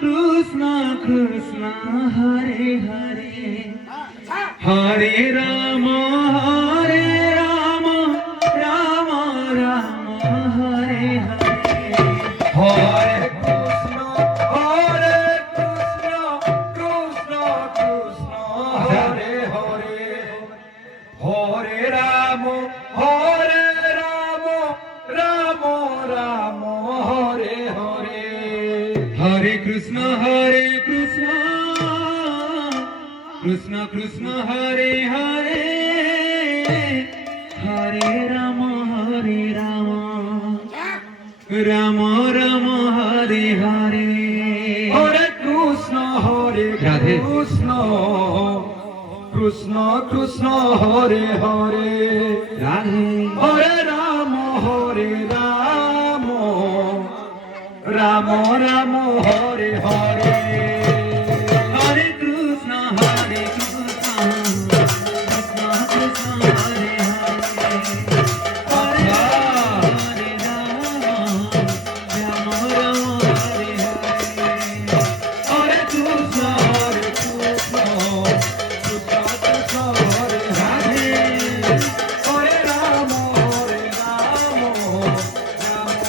Krishna Krishna Hare Hare Hare Rama Rama Rama Hare Hare Hare Krishna Krishna Krishna Hare Hare Hare Rama Rama Rama Hare Hare Hare Krishna Krishna Krishna Hare Hare Hare Rama Rama Rama Hare Hare Hare Krishna Krishna Krishna Hare Hare Hare Rama Rama Rama Hare Hare Hare Krishna Krishna Krishna Hare Hare Hare Rama Rama Rama Hare Hare Hare Krishna Krishna Krishna Hare Hare Hare Rama Rama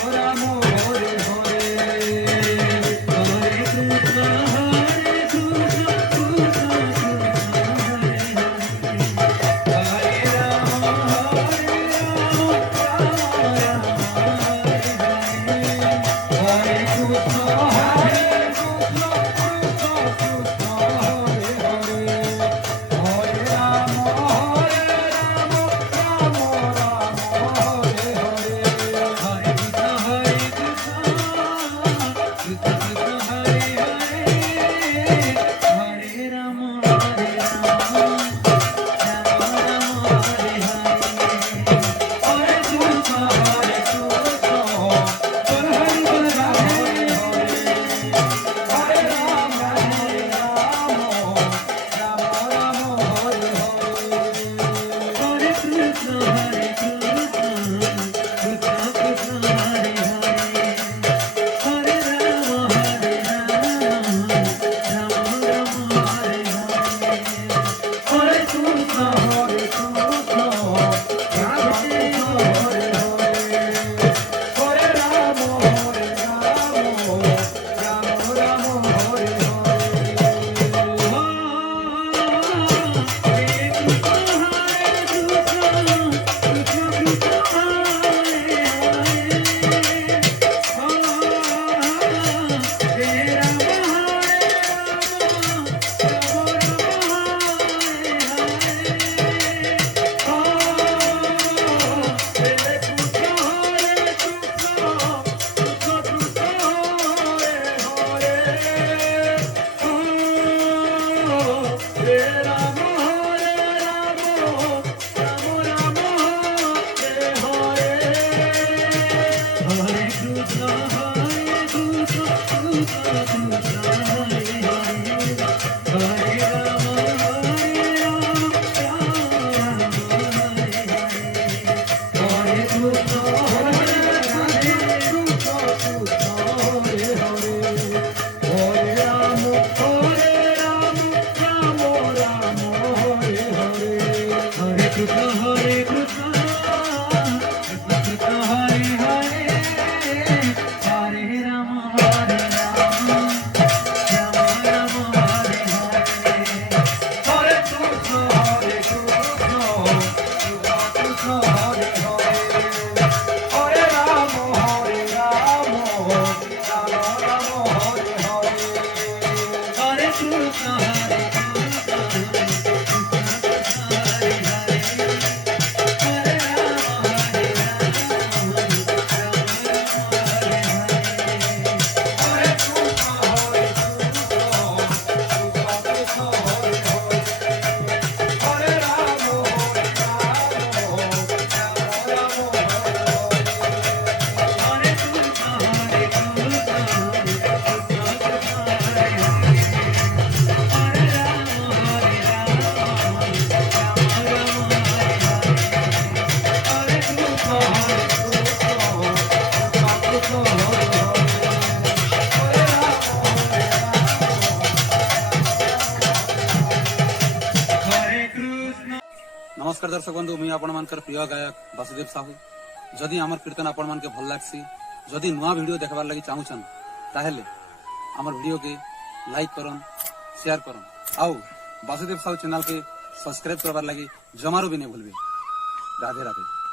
Hare Hare नमस्कार दर्शक बंधु, मुझे आपण मानकर प्रिय गायक वासुदेव साहू। जदि आमर कीर्तन आपण मान के भल लागसी, जदि नुआ वीडियो देखबार लगी चाहूछन ताहेले आमर वीडियो के लाइक करन, शेयर करन, आउ वासुदेव साहू चैनल के सब्सक्राइब करबार लगी जमारो भी नहीं भूलबे। राधे राधे।